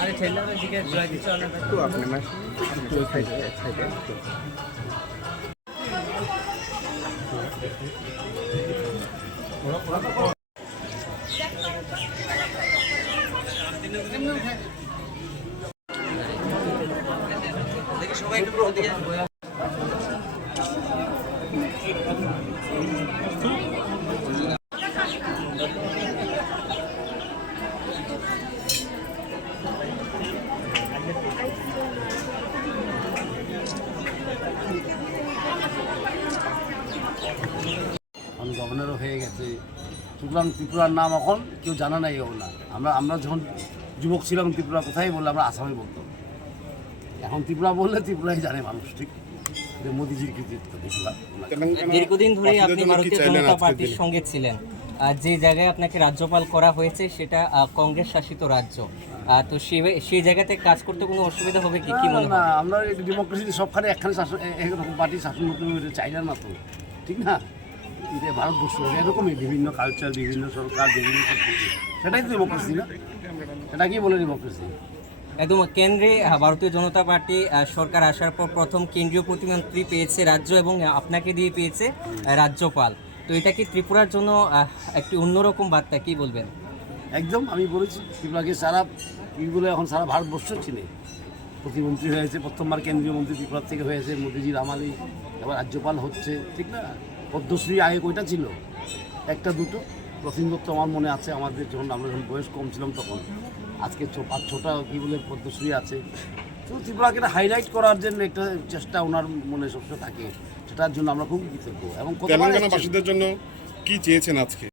আরে ঠেলা দিকে জয় দিচ্ছে একটু আপনি না একটু সাইডে একটু। গভর্নরও হয়ে গেছে। সুতরাং ত্রিপুরার নাম এখন কেউ জানা নাই ও না আমরা আমরা যখন যুবক ছিলাম ত্রিপুরা কোথায় বললে আমরা আসামে বলতাম। এখন ত্রিপুরা বললে ত্রিপুরাই জানে মানুষ ঠিক? যে মোদিজির কৃতিত্ব ওনার। দীর্ঘদিন ধরেই আপনি ভারতীয় জনতা পার্টির সঙ্গে ছিলেন। আর যে জায়গায় আপনাকে রাজ্যপাল করা হয়েছে সেটা কংগ্রেস শাসিত রাজ্য। তো সে- সেই জায়গাতে কাজ করতে কোনো অসুবিধা হবে কি? কি না, মনে হয়? আমরা ডেমোক্রেসি সবখানে একখানে শাসন এরকম পার্টি শাসন করতে চাই না তো। ঠিক না? ভারতবর্ষ এরকমই বিভিন্ন কালচার বিভিন্ন সরকার বিভিন্ন সব কিছু সেটাই তো ডেমোক্রেসি না? এটা কি বলে ডেমোক্রেসি একদম কেন্দ্রে ভারতীয় জনতা পার্টি সরকার আসার পর প্রথম কেন্দ্রীয় প্রতিমন্ত্রী পেয়েছে রাজ্য এবং আপনাকে দিয়ে পেয়েছে রাজ্যপাল। তো এটা কি ত্রিপুরার জন্য একটি অন্যরকম বার্তা কি বলবেন? একদম আমি বলেছি ত্রিপুরাকে সারা এইগুলো এখন সারা ভারতবর্ষ চিনে। প্রতিমন্ত্রী হয়েছে প্রথমবার কেন্দ্রীয় মন্ত্রী ত্রিপুরা থেকে হয়েছে মোদিজির আমালি এবার রাজ্যপাল হচ্ছে ঠিক না? পদ্মশ্রী আগে কয়টা ছিল। একটা দুটো। প্রথম দত্ত আমার মনে আছে আমাদের যখন আমরা যখন বয়স কম ছিলাম তখন আজকে ছ পাঁচ ছটা কী বলে পদ্মশ্রী আছে। তো ত্রিপুরাকে হাইলাইট করার জন্য একটা চেষ্টা ওনার মনে সবসময় থাকে সেটার জন্য আমরা খুব কৃতজ্ঞ। এবং তেলেঙ্গানাবাসীদের জন্য কি চেয়েছেন আজকে?